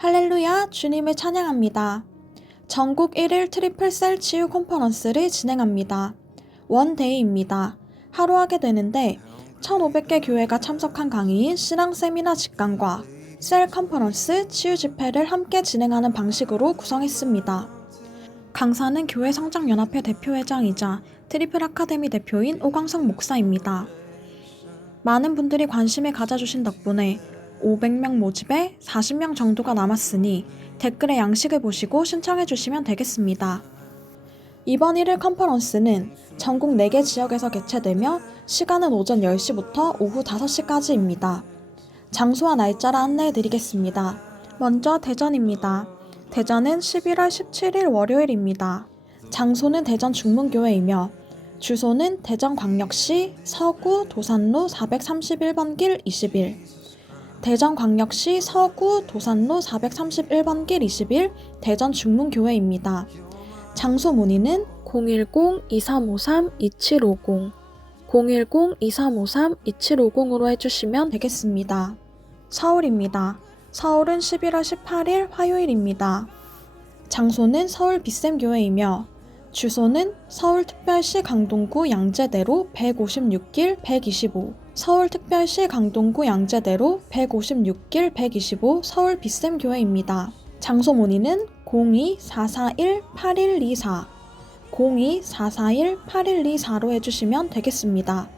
할렐루야, 주님을 찬양합니다. 전국 1일 트리플 셀 치유 컨퍼런스를 진행합니다. 원데이입니다. 하루 하게 되는데 1,500개 교회가 참석한 강의인 신앙 세미나 직강과 셀 컨퍼런스 치유 집회를 함께 진행하는 방식으로 구성했습니다. 강사는 교회 성장연합회 대표회장이자 트리플 아카데미 대표인 오광석 목사입니다. 많은 분들이 관심을 가져주신 덕분에 500명 모집에 40명 정도가 남았으니 댓글에 양식을 보시고 신청해 주시면 되겠습니다. 이번 1일 컨퍼런스는 전국 4개 지역에서 개최되며 시간은 오전 10시부터 오후 5시까지입니다. 장소와 날짜를 안내해 드리겠습니다. 먼저 대전입니다. 대전은 11월 17일 월요일입니다. 장소는 대전 중문교회이며 주소는 대전광역시 서구 도산로 431번 길 21. 대전광역시 서구 도산로 431번 길 21 대전 중문교회입니다. 장소 문의는 010-2353-2750 010-2353-2750으로 해주시면 되겠습니다. 서울입니다. 서울은 11월 18일 화요일입니다. 장소는 서울 빗샘교회이며 주소는 서울특별시 강동구 양재대로 156길 125 서울특별시 강동구 양재대로 156길 125 서울 빗샘교회입니다. 장소 문의는 02-441-8124 02-441-8124로 해주시면 되겠습니다.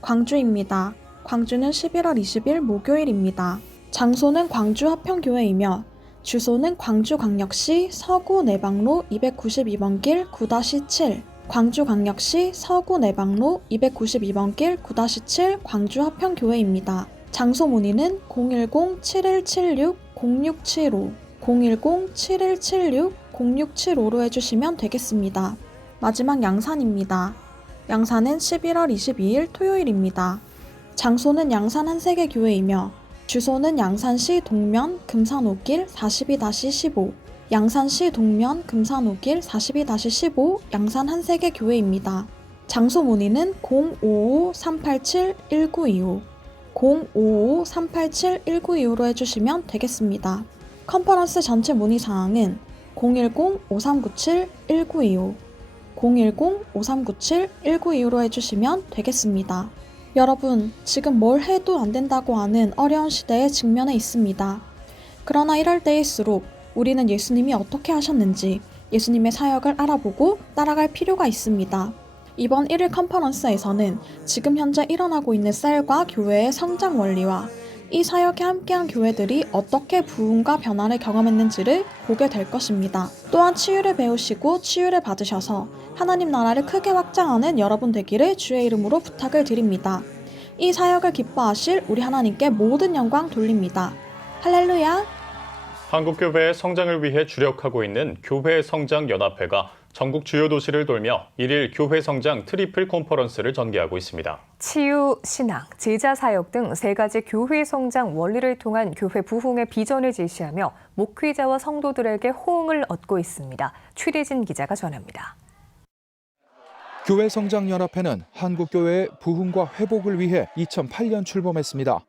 광주입니다. 광주는 11월 20일 목요일입니다. 장소는 광주 화평교회이며 주소는 광주광역시 서구 내방로 292번 길 9-7 광주광역시 서구 내방로 292번 길 9-7 광주 화평교회입니다. 장소 문의는 010-7176-0675 010-7176-0675로 해주시면 되겠습니다. 마지막 양산입니다. 양산은 11월 22일 토요일입니다. 장소는 양산 한세계 교회이며 주소는 양산시 동면 금산오길 42-15 양산시 동면 금산오길 42-15 양산 한세계 교회입니다. 장소 문의는 055-387-1925 055-387-1925로 해주시면 되겠습니다. 컨퍼런스 전체 문의 사항은 010-5397-1925 010-5397-1925로 해주시면 되겠습니다. 여러분, 지금 뭘 해도 안 된다고 하는 어려운 시대에 직면해 있습니다. 그러나 이럴 때일수록 우리는 예수님이 어떻게 하셨는지 예수님의 사역을 알아보고 따라갈 필요가 있습니다. 이번 1일 컨퍼런스에서는 지금 현재 일어나고 있는 셀과 교회의 성장 원리와 이 사역에 함께한 교회들이 어떻게 부흥과 변화를 경험했는지를 보게 될 것입니다. 또한 치유를 배우시고 치유를 받으셔서 하나님 나라를 크게 확장하는 여러분 되기를 주의 이름으로 부탁을 드립니다. 이 사역을 기뻐하실 우리 하나님께 모든 영광 돌립니다. 할렐루야! 한국교회의 성장을 위해 주력하고 있는 교회 성장 연합회가 전국 주요 도시를 돌며 일일 교회 성장 트리플 컨퍼런스를 전개하고 있습니다. 치유, 신앙, 제자 사역 등 세 가지 교회 성장 원리를 통한 교회 부흥의 비전을 제시하며 목회자와 성도들에게 호응을 얻고 있습니다. 최대진 기자가 전합니다. 교회 성장 연합회는 한국 교회의 부흥과 회복을 위해 2008년 출범했습니다.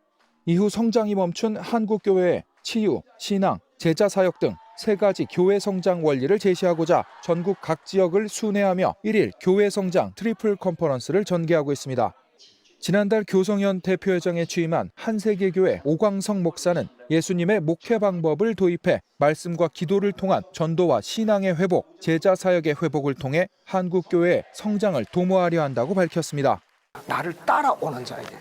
이후 성장이 멈춘 한국 교회의 치유, 신앙, 제자 사역 등 세 가지 교회 성장 원리를 제시하고자 전국 각 지역을 순회하며 1일 교회 성장 트리플 컨퍼런스를 전개하고 있습니다. 지난달 교성현 대표회장에 취임한 한세계교회 오광성 목사는 예수님의 목회 방법을 도입해 말씀과 기도를 통한 전도와 신앙의 회복, 제자 사역의 회복을 통해 한국교회의 성장을 도모하려 한다고 밝혔습니다. 나를 따라오는 자에게.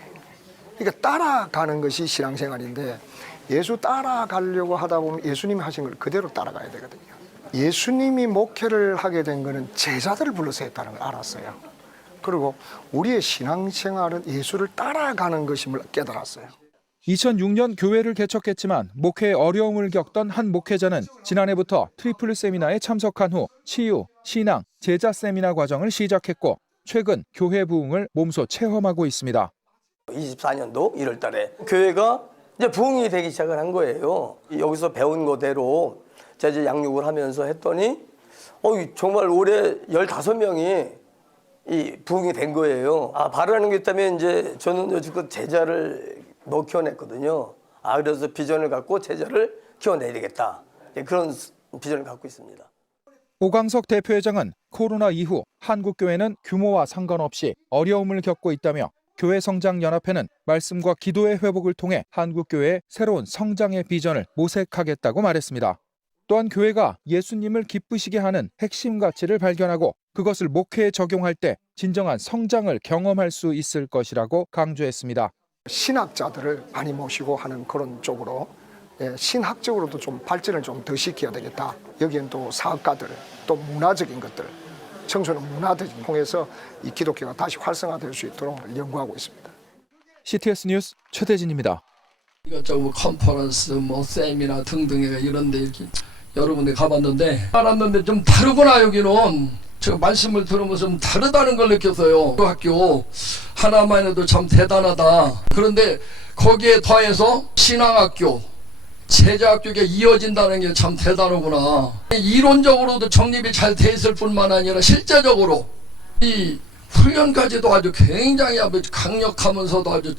그러니까 따라가는 것이 신앙생활인데 예수 따라가려고 하다 보면 예수님이 하신 걸 그대로 따라가야 되거든요. 예수님이 목회를 하게 된 거는 제자들을 불러서 했다는 걸 알았어요. 그리고 우리의 신앙생활은 예수를 따라가는 것임을 깨달았어요. 2006년 교회를 개척했지만 목회에 어려움을 겪던 한 목회자는 지난해부터 트리플 세미나에 참석한 후 치유, 신앙, 제자 세미나 과정을 시작했고 최근 교회 부흥을 몸소 체험하고 있습니다. 24년도 1월 달에 교회가 이제 부흥이 되기 시작을 한 거예요. 여기서 배운 거대로 제가 이제 양육을 하면서 했더니 어, 정말 올해 15명이 이 부흥이 된 거예요. 아, 바라는 게 있다면 이제 저는 여지껏 제자를 못 키워냈거든요. 아, 그래서 비전을 갖고 제자를 키워내야 되겠다. 예, 그런 비전을 갖고 있습니다. 오광석 대표회장은 코로나 이후 한국교회는 규모와 상관없이 어려움을 겪고 있다며 교회 성장 연합회는 말씀과 기도의 회복을 통해 한국교회의 새로운 성장의 비전을 모색하겠다고 말했습니다. 또한 교회가 예수님을 기쁘시게 하는 핵심 가치를 발견하고 그것을 목회에 적용할 때 진정한 성장을 경험할 수 있을 것이라고 강조했습니다. 신학자들을 많이 모시고 하는 그런 쪽으로 예, 신학적으로도 좀 발전을 좀 더 시켜야 되겠다. 여기엔 또 사업가들, 또 문화적인 것들, 청소년 문화들 통해서 이 기독교가 다시 활성화될 수 있도록 연구하고 있습니다. CTS 뉴스 최대진입니다. 이것저것 컨퍼런스, 뭐 세미나 등등에 이런데 이렇게 여러 군데 가봤는데 알았는데 좀 다르구나 여기는 제가 말씀을 들으면서 좀 다르다는 걸 느꼈어요. 그 학교 하나만 해도 참 대단하다. 그런데 거기에 더해서 신앙학교, 제자학교가 이어진다는 게 참 대단하구나. 이론적으로도 정립이 잘 돼 있을 뿐만 아니라 실제적으로 이 훈련까지도 아주 굉장히 아주 강력하면서도 아주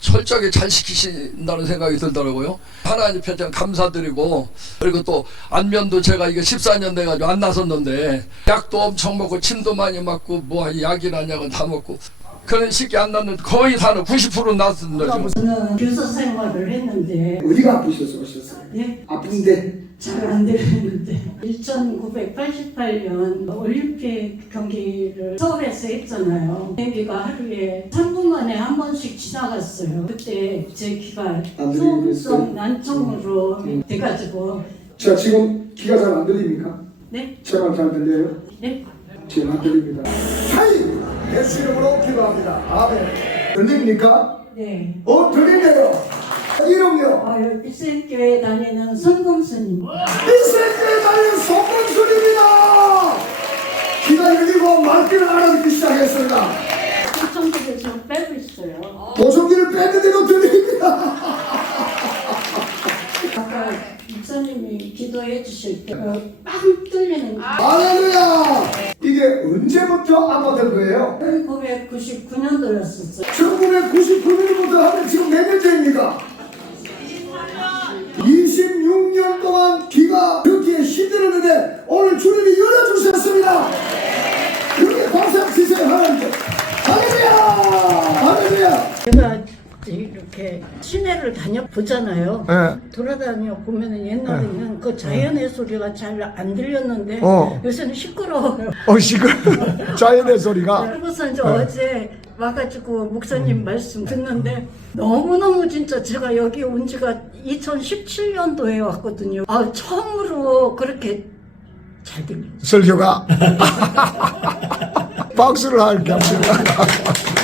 철저하게 잘 시키신다는 생각이 들더라고요. 하나님 참 감사드리고 그리고 또 안면도 제가 이게 14년 돼가지고 안 나섰는데 약도 엄청 먹고 침도 많이 맞고 뭐 약이나 약은 다 먹고 그런 식이 안 났는데 거의 다는 90% 났습니다. 지금. 저는 교사 생활을 했는데 어디가 아프셔서 오셨어요? 예? 아픈데 잘 안 되는데 1988년 올림픽 경기를 서울에서 했잖아요. 비행기가 하루에 3분 만에 한 번씩 지나갔어요. 그때 제 귀가 소음성 난청으로 돼가지고 자 지금 귀가 잘 안 들립니까? 네? 제말잘 들려요? 네? 들립니다. 하이! 예수 이름으로 기도합니다. 아멘. 들립니까? 네. 어 들리네요. 이름요. 아, 일생교회 다니는 선금스님. 이세계에 달린 소문술입니다. 귀가 열리고 말귀를 알아듣기 시작했습니다. 시청국에 지금 빼고 있어요. 보청기를 뺐는데도 들립니다. 아까 목사님이 기도해 주실 때빵 뚫리는 할렐루야. 이게 언제부터 아팠던 거예요? 1999년도였었어요. 1999년부터 하면 지금 몇 년째입니까? 26년 동안 귀가 듣기에 힘들었는데 오늘 주님이 열어주셨습니다. 그렇게 박수 치세요 하나님께. 할렐루야! 할렐루야! 제가 이렇게 시내를 다녀 보잖아요. 네. 돌아다녀 보면은 옛날에는 그 자연의 소리가 잘 안 들렸는데 어. 요새는 시끄러워요. 어, 시끄러 자연의 소리가. 그리고서 이제 어제 와가지고 목사님 말씀 듣는데 너무너무 진짜 제가 여기 온 지가 2017년도에 왔거든요. 아, 처음으로 그렇게 잘 들려요. 설교가. 박수를 할게 합니다.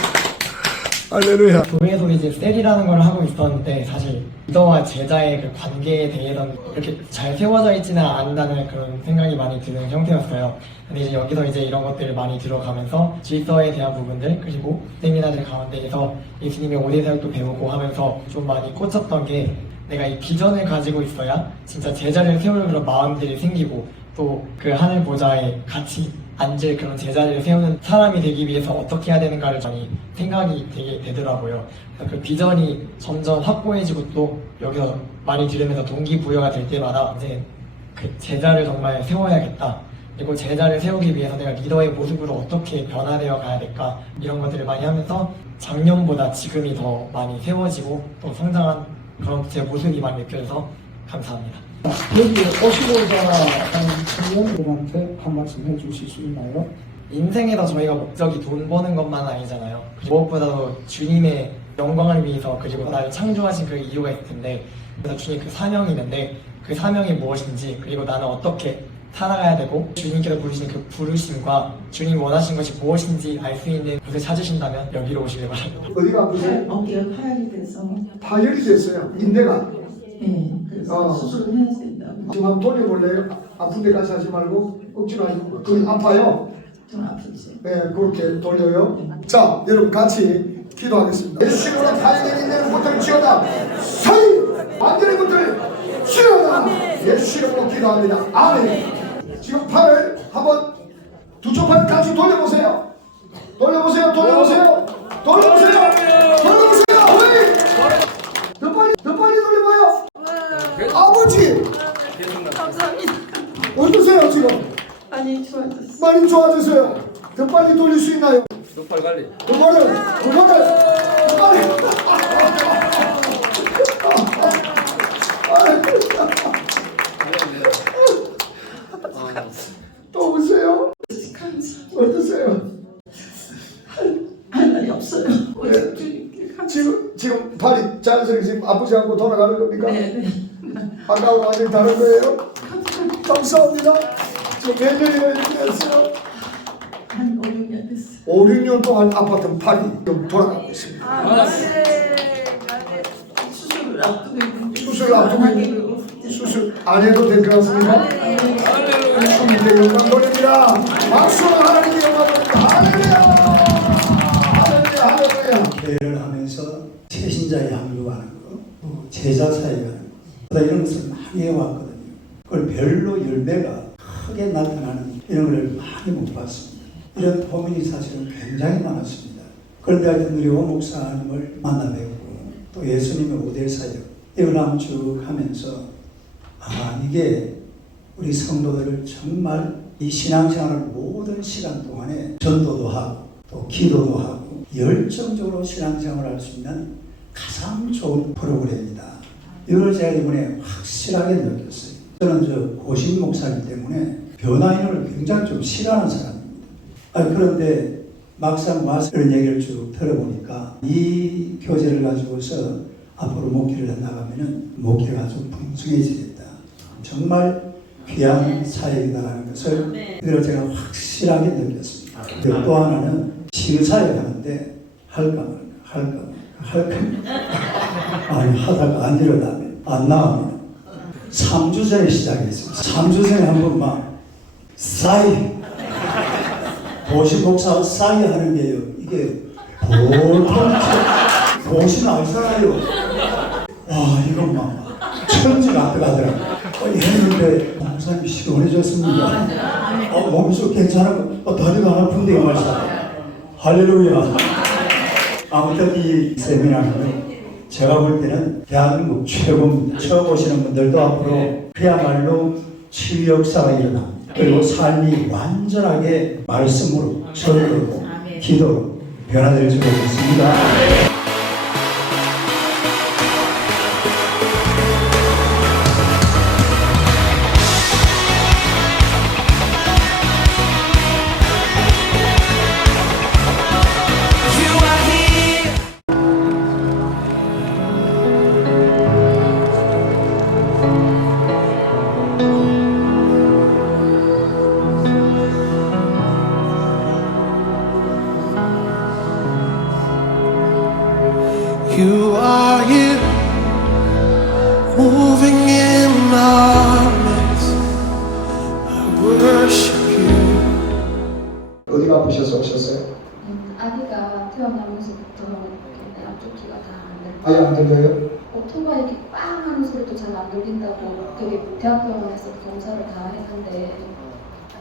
할렐루야. 교회에서 이제 셀이라는 걸 하고 있었는데 사실 리더와 제자의 그 관계에 대해서는 이렇게 잘 세워져 있지는 않다는 그런 생각이 많이 드는 형태였어요. 근데 이제 여기서 이제 이런 것들을 많이 들어가면서 질서에 대한 부분들 그리고 세미나들 가운데에서 예수님의 오대 사역도 배우고 하면서 좀 많이 꽂혔던 게 내가 이 비전을 가지고 있어야 진짜 제자를 세울 그런 마음들이 생기고 또 그 하늘 보좌에 같이 앉을 그런 제자리를 세우는 사람이 되기 위해서 어떻게 해야 되는가를 많이 생각이 되게 되더라고요. 그 비전이 점점 확고해지고 또 여기서 많이 들으면서 동기부여가 될 때마다 이제 그 제자를 정말 세워야겠다. 그리고 제자를 세우기 위해서 내가 리더의 모습으로 어떻게 변화되어 가야 될까 이런 것들을 많이 하면서 작년보다 지금이 더 많이 세워지고 또 성장한 그런 제 모습이 많이 느껴져서 감사합니다. 여기 오시고자 하는 청년들한테 한 말씀 해주실 수 있나요? 인생에서 저희가 목적이 돈 버는 것만 아니잖아요. 무엇보다도 주님의 영광을 위해서 그리고 나를 창조하신 그 이유가 있을 텐데 그래서 주님 그 사명이 있는데 그 사명이 무엇인지 그리고 나는 어떻게 살아가야 되고 주님께서 부르신 그 부르심과 주님 원하신 것이 무엇인지 알 수 있는 곳을 찾으신다면 여기로 오시길 바랍니다. 어디가 아프세요? 어깨가 파열이 돼서 파열이 됐어요. 인대가. 네, 그래서 어. 수술을 해야 된다고 지금 한번 돌려볼래요? 아픈 데까지 하지 말고 억지로 하지 말고. 그게 아파요? 좀 아프지. 네, 그렇게 돌려요. 자, 여러분 같이 기도하겠습니다. 예수님으로 파열된 인대는 것을 지어다. 서이! 완전히 것을 지어다. 예수님으로 기도합니다. 아멘. 지금 팔을 한번 두쪽 팔 같이 돌려보세요. 돌려보세요. 돌려보세요. 돌려보세요. 돌려보세요. 어이! 더 빨리, 더 빨리 돌려봐요. 아버지, 감사합니다. 어떠세요 많이 좋아졌어요. 많이 좋아졌어요. 더 빨리 돌릴 수 있나요? 족발 관리. 그거를 그거를 그거를 또 오세요? 어떠세요? 할 말이 없어요. 오직 주님께 감사. 지금 지금 발이 자연스럽게 지금 아프지 않고 돌아가는 겁니까? 네, 네. 아까와 완전히 다른 거예요? 감사합니다. 지금 몇 년이나 이렇게 됐어요? 한 5, 6년 됐어요. 5, 6년 동안 아팠던 팔이 좀 돌아가고 있습니다. 아, 네. 네. 수술을 앞두고 있는데. 수술 앞두고 있는 수술 안 해도 될 것 같습니다. 주님께 영광 돌립니다. 박수로 하나님께 영광 돌립니다. 할렐루야! 할렐루야! 할렐루야! 교회를 하면서 최신자의 양육하는 거, 또 제자 사역하는 거, 이런 것을 많이 해왔거든요. 그걸 별로 열매가 크게 나타나는 이런 걸 많이 못 봤습니다. 이런 고민이 사실은 굉장히 많았습니다. 그런데 하여튼 우리 오 목사님을 만나 뵙고 또 예수님의 모델 사역 한번 쭉 하면서 아 이게 우리 성도들을 정말 이 신앙생활을 모든 시간 동안에 전도도 하고 또 기도도 하고 열정적으로 신앙생활을 할 수 있는 가장 좋은 프로그램이다. 이걸 제가 이번에 확실하게 느꼈어요. 저는 저 고신 목사님 때문에 변화인을 굉장히 좀 싫어하는 사람입니다. 아, 그런데 막상 와서 이런 얘기를 쭉 들어보니까 이 교재를 가지고서 앞으로 목회를 나가면은 목회가 아주 풍성해지겠다. 정말 귀한 사역이다라는 것을 이걸 제가 확실하게 느꼈습니다. 그리고 또 하나는 치유사역 하는데 할까 말까 할까 말까 할까 아니 하다가 안 일어나면 안 나오면 3주 전에 시작했습니다. 3주 전에 한 번만 싸이 보시 목사 싸이 하는 게요. 이게 보통 보시는 알잖아요. 와 이건 막 천지가 앞에가더라고. 어, 했는데 목사님 시원해졌습니다. 어, 몸이 좀 괜찮고 어, 다리가 안 아픈데 이 말씀. 할렐루야. 아무튼 이 세미나는 제가 볼 때는 대한민국 최고입니다. 처음 오시는 분들도 앞으로 그야말로 치유 역사가 일어납니다. 그리고 삶이 완전하게 말씀으로, 전으로, 기도로 변화될 줄 믿습니다. You are here, moving in our midst. I worship you. 어디가 아프셔서 오셨어요? 음, 아기가 태어나면서부터 이렇게 양쪽 귀가 다안 들려. 아예 안 들려요? 오토바이 이렇게 빵 하는 소리도 잘 안 들린다고 되게 대학병원에서 검사를 다 했는데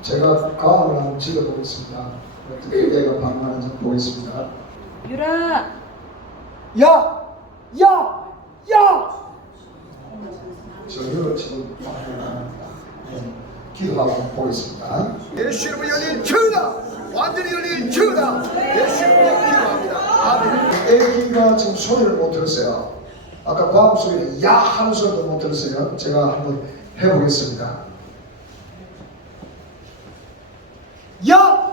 제가 가음을 한번 찍어보겠습니다. 어떻게 얘가 반응하는지 보겠습니다. 유라! 야! 야! 야! 전혀 지금. 네, 기도하고 보겠습니다. 예수 이름으로 열린 주다! 완전히 열린 주다! 예수 이름으로 기도합니다. 아멘. 애기가 지금 소리를 못 들었어요. 아까 과음 소리를 야 하는 소리도 못 들었어요. 제가 한번 해보겠습니다. 야!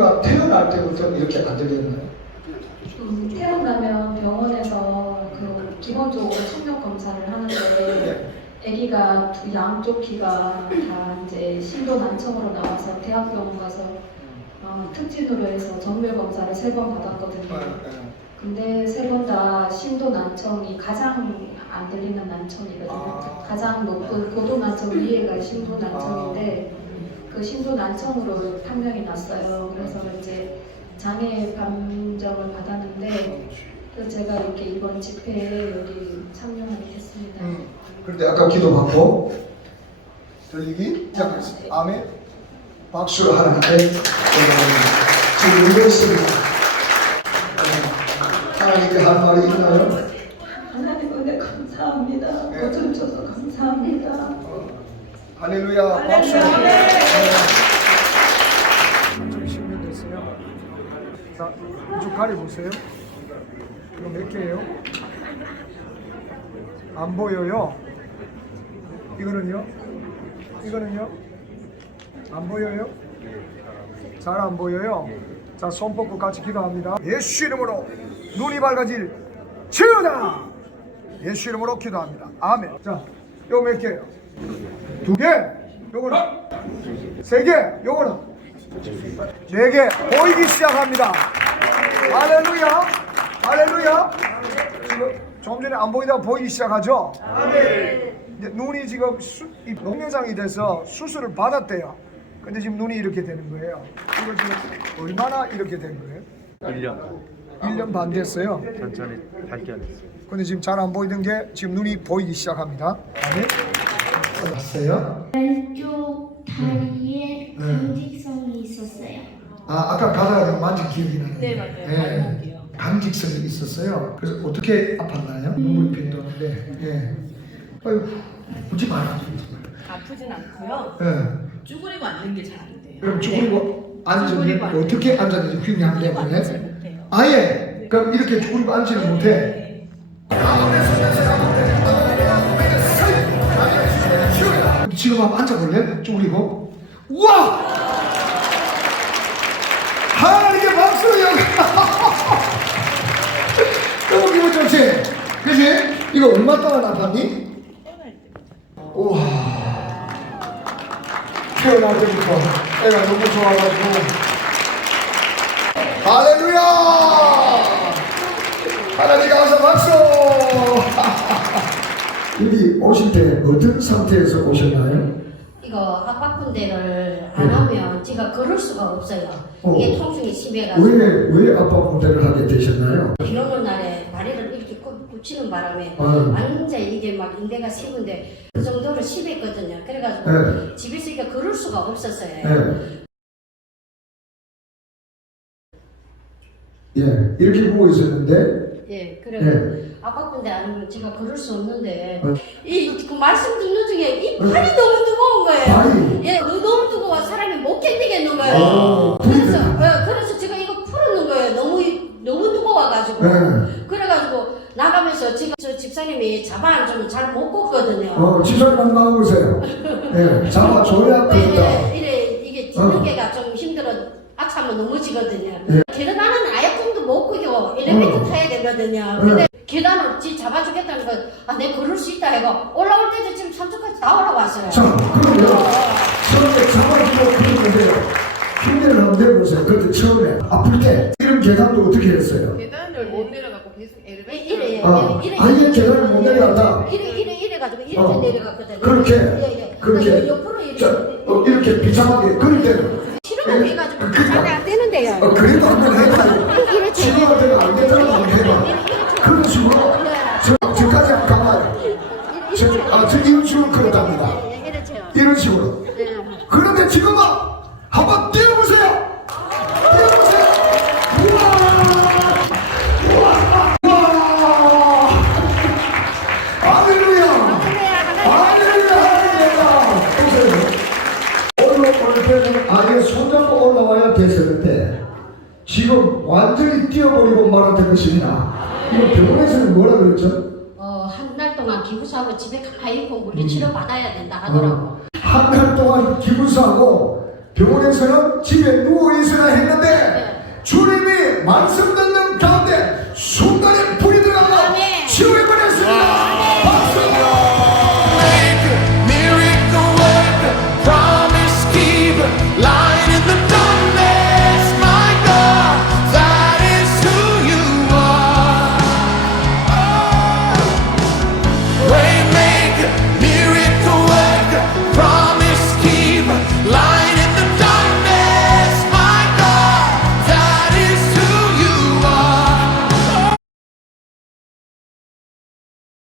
아기가 태어날 때부터 이렇게 안 들렸나요? 음, 태어나면 병원에서 그 기본적으로 청력 검사를 하는데 아기가 두 양쪽 귀가 다 이제 신도 난청으로 나와서 대학병원 가서 어, 특진으로 해서 정밀 검사를 세 번 받았거든요. 근데 세 번 다 신도 난청이 가장 안 들리는 난청이거든요. 가장 높은 고도 난청 위에가 신도 난청인데 그 신도 난청으로 판명이 났어요. 그래서 이제 장애 감정을 받았는데 그 제가 이렇게 이번 집회에 여기 참여하게 됐습니다. 그런데 아까 기도받고 들리기 시작했습니다. 아멘. 박수로 하나님께. 지금 읽었습니다. 네. 하나님께 할 말이 있나요? 하나님 은혜 감사합니다. 보존 줘서 감사합니다. 할렐루야 박수. 좀 10년 됐어요. 자, 이쪽 가리 보세요. 이거 몇 개예요? 안 보여요. 이거는요? 이거는요? 안 보여요? 잘 안 보여요. 자, 손 뻗고 같이 기도합니다. 예수 이름으로 눈이 밝아질 치유다. 예수 이름으로 기도합니다. 아멘. 자, 요거 몇 개예요? 두 개. 요거는 세 개. 요거는 네 개. 보이기 시작합니다. 할렐루야. 할렐루야. 지금 좀 전에 안 보이다가 보이기 시작하죠? 이제 눈이 지금 수, 이 동영상이 돼서 수술을 받았대요. 근데 지금 눈이 이렇게 되는 거예요. 이거 지금 얼마나 이렇게 된 거예요? 1년. 1년 반 됐어요. 천천히 발견했어요. 근데 지금 잘 안 보이던 게 지금 눈이 보이기 시작합니다. 아멘. 봤어요? 왼쪽 다리에 강직성이 있었어요. 아 아까 가다가 만진 기억이 나는데. 네 맞아요. 강직성이 있었어요. 그래서 어떻게 아팠나요? 눈물이 빈도는데. 예. 아유 웃지 마라. 아프진 않고요. 예. 쭈그리고 앉는 게 잘 안 돼요. 그럼 쭈그리고 앉으면 쭈그리고 앉는 어떻게 앉았는지 기억이 안 쭈그리고 앉지 되네. 못해요. 아예 그럼 이렇게 쭈그리고 앉지는 못해. 지금 한번 앉아볼래? 쭈그리고. 우와! 하나님께 박수 여기. 너무 기분 좋지? 그지? 이거 얼마 동안 아팠니? 우와. 태어날 때부터 애가 너무 좋아가지고. 할렐루야! 하나님 감사 박수! 여기 오실 때 어떤 상태에서 오셨나요? 이거 아파픈 데를 안 하면 제가 걸을 수가 없어요. 어. 이게 통증이 심해가지고 왜, 왜 아빠 군대를 하게 되셨나요? 비 오는 날에 다리를 이렇게 꽂- 꽂히는 바람에 아유. 완전 이게 막 인대가 세군데 그 정도로 심했거든요. 그래가지고 네. 집에서 이게 걸을 수가 없었어요. 네. 예, 이렇게 보고 있었는데, 예, 그래 예. 아팠는데 아니면 제가 걸을 수 없는데 어. 이그 말씀 듣는 중에 이 팔이 너무 뜨거운 거예요. 발이? 예, 너무 뜨거워 사람이 못 견디겠는 거예요. 어, 그래서 예, 그래서 제가 이거 풀었는 거예요. 너무 너무 뜨거워가지고 네. 그래가지고 나가면서 지금 저 집사님이 자반 좀 잘 못 걷거든요. 어, 지사님 나오세요. 예, 잡아 줘야 예, 되겠다. 예, 이래 이게 어. 게가 좀 힘들어. 아차면 넘어지거든요. 예. 계단은 아예 꿈도 못 꾸고 엘리베이터 어. 타야 되거든요. 예. 근데 계단을 지 잡아주겠다는 거, 아, 내 걸을 수 있다 해가 올라올 때도 지금 삼촌까지 다 올라왔어요. 자, 그러면 처음에 잡아주고 그러는데요. 흉내를 한번 내보세요. 그때 처음에 아플 때 이런 계단도 어떻게 했어요? 계단을 못 내려가고 계속 엘리베이터. 예, 이래, 이래, 아, 이래, 아예 계단을 못 내려간다. 이래, 이래, 이래 가지고 이렇게 어. 내려갔거든요. 그렇게, 예, 예. 그렇게. 그러니까 옆으로 이렇게. 자, 어, 이렇게 비참하게 그럴 때는 치료가 돼가지고 잘안 되는데요. 어, 그래도 한번 해봐. 이렇게. 치료가 되면 안 되더라도 한번 해봐. 그런 식으로 저, 저까지 한번 가봐요. 저, 아, 저 이런 식으로 그렇답니다. 이렇죠. 이런 식으로. 그런데 지금은 한번 뛰어보세요. 뛰어보세요. 우와! 우와! 우와! 할렐루야! 할렐루야! 할렐루야! 보세요. 오늘 올 때는 아예 손잡고 올라와야 됐었는데 지금 완전히 뛰어버리고 말았던 것입니다. 이거 병원에서는 뭐라 그랬죠? 어, 한 달 동안 기부사하고 집에 가만히 있고 물리치료 받아야 된다 하더라고. 한달 동안 기부사하고 병원에서는 집에 누워 있어야 했는데 주님이 말씀 듣는